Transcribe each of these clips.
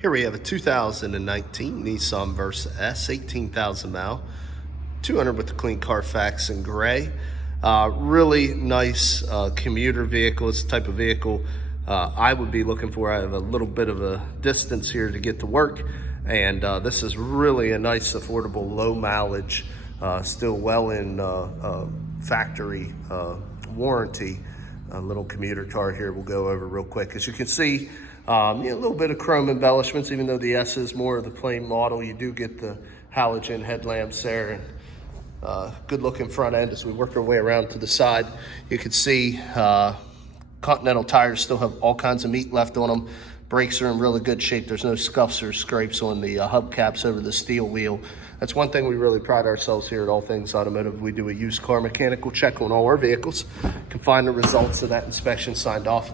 Here we have a 2019 Nissan Versa S, 18,000 mile, 200 with the clean Carfax in gray. Really nice commuter vehicle. It's the type of vehicle I would be looking for. I have a little bit of a distance here to get to work, and this is really a nice, affordable, low mileage, still well in factory warranty. A little commuter car here we'll go over real quick. As you can see, a little bit of chrome embellishments. Even though the S is more of the plain model, you do get the halogen headlamps there, and good looking front end. As we work our way around to the side, you can see Continental tires still have all kinds of meat left on them. Brakes are in really good shape. There's no scuffs or scrapes on the hubcaps over the steel wheel. That's one thing we really pride ourselves here at All Things Automotive. We do a used car mechanical check on all our vehicles. You can find the results of that inspection signed off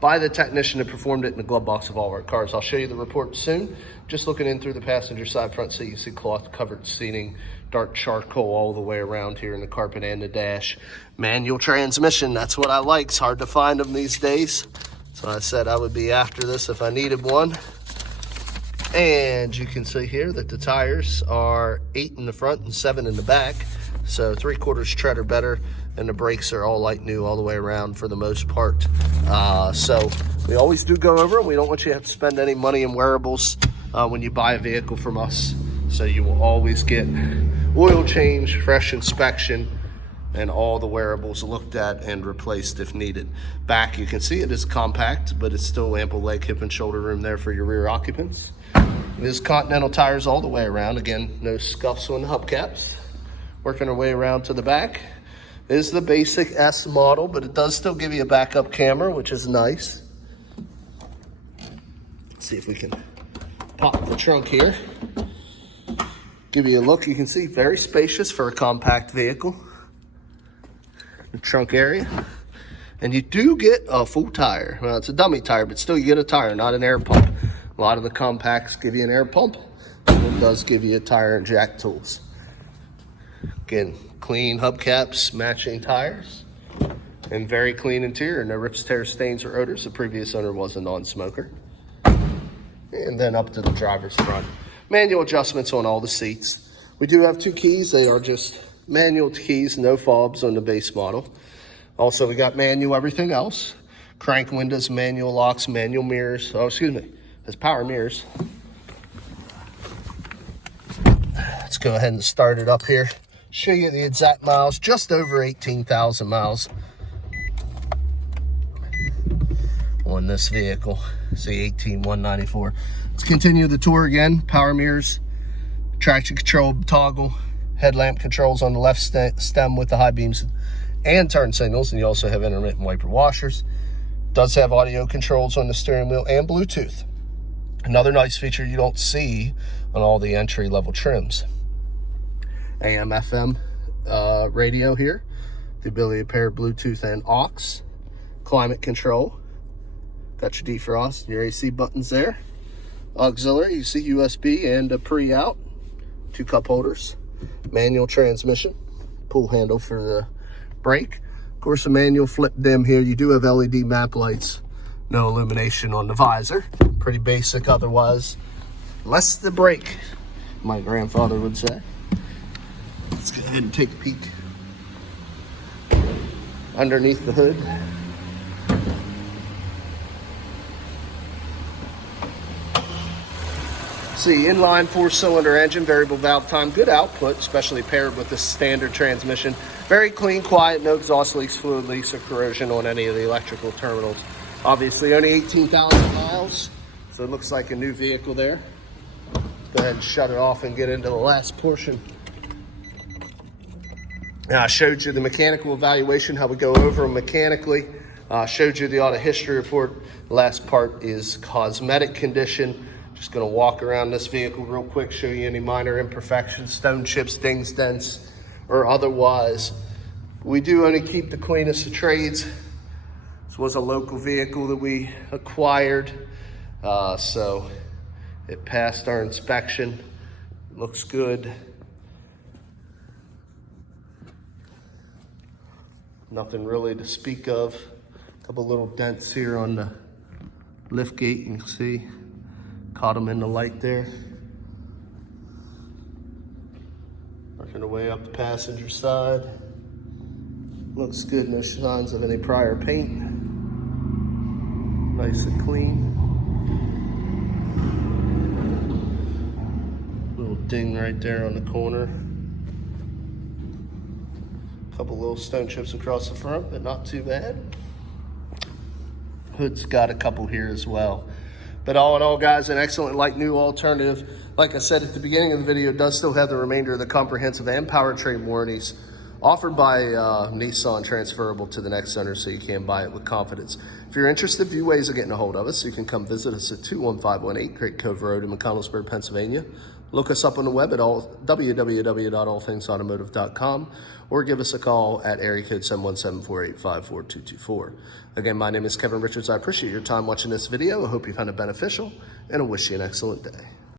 by the technician that performed it in the glove box of all of our cars. I'll show you the report soon. Just looking in through the passenger side front seat, you see cloth covered seating, dark charcoal all the way around here in the carpet and the dash. Manual transmission, that's what I like. It's hard to find them these days. So I said I would be after this if I needed one. And you can see here that the tires are 8 in the front and 7 in the back. So 3/4 tread or better, and the brakes are all like new all the way around for the most part. So we always do go over them. We don't want you to have to spend any money in wearables when you buy a vehicle from us. So you will always get oil change, fresh inspection, and all the wearables looked at and replaced if needed. Back, you can see it is compact, but it's still ample leg, hip, and shoulder room there for your rear occupants. It is Continental tires all the way around. Again, no scuffs on the hubcaps. Working our way around to the back. It is the basic S model, but it does still give you a backup camera, which is nice. Let's see if we can pop the trunk here. Give you a look. You can see very spacious for a compact vehicle. The trunk area. And you do get a full tire. Well, it's a dummy tire, but still you get a tire, not an air pump. A lot of the compacts give you an air pump. It does give you a tire and jack tools. Again, clean hubcaps, matching tires, and very clean interior. No rips, tears, stains, or odors. The previous owner was a non-smoker. And then up to the driver's front. Manual adjustments on all the seats. We do have 2 keys. They are just manual keys, no fobs on the base model. Also, we got manual everything else. Crank windows, manual locks, manual mirrors. Oh, excuse me, there's power mirrors. Let's go ahead and start it up here. Show you the exact miles, just over 18,000 miles on this vehicle. See, 18,194. Let's continue the tour again. Power mirrors, traction control toggle, headlamp controls on the left stem with the high beams and turn signals, and you also have intermittent wiper washers. Does have audio controls on the steering wheel and Bluetooth. Another nice feature you don't see on all the entry-level trims. AM, FM radio here. The ability to pair Bluetooth and aux. Climate control. Got your defrost, your AC buttons there. Auxiliary, you see USB and a pre-out. 2 cup holders. Manual transmission. Pull handle for the brake. Of course, a manual flip dim here. You do have LED map lights. No illumination on the visor. Pretty basic otherwise. Less the brake, my grandfather would say. Let's go ahead and take a peek underneath the hood. See, inline 4-cylinder engine, variable valve time, good output, especially paired with the standard transmission. Very clean, quiet, no exhaust leaks, fluid leaks, or corrosion on any of the electrical terminals. Obviously, only 18,000 miles, so it looks like a new vehicle there. Go ahead and shut it off and get into the last portion. Now, I showed you the mechanical evaluation, how we go over them mechanically. Showed you the auto history report. The last part is cosmetic condition. Just gonna walk around this vehicle real quick, show you any minor imperfections, stone chips, dings, dents, or otherwise. We do only keep the cleanest of trades. This was a local vehicle that we acquired, so it passed our inspection. Looks good. Nothing really to speak of. A couple little dents here on the lift gate, you can see. Caught them in the light there. Working our way up the passenger side. Looks good, no signs of any prior paint. Nice and clean. Little ding right there on the corner. Couple little stone chips across the front, but not too bad. Hood's got a couple here as well. But all in all, guys, an excellent like new alternative. Like I said at the beginning of the video, it does still have the remainder of the comprehensive and powertrain warranties offered by Nissan, transferable to the next owner, so you can buy it with confidence. If you're interested, a few ways of getting a hold of us. You can come visit us at 21518 Great Cove Road in McConnellsburg, Pennsylvania. Look us up on the web at www.allthingsautomotive.com, or give us a call at area code 717-485-4224. Again, my name is Kevin Richards. I appreciate your time watching this video. I hope you found it beneficial, and I wish you an excellent day.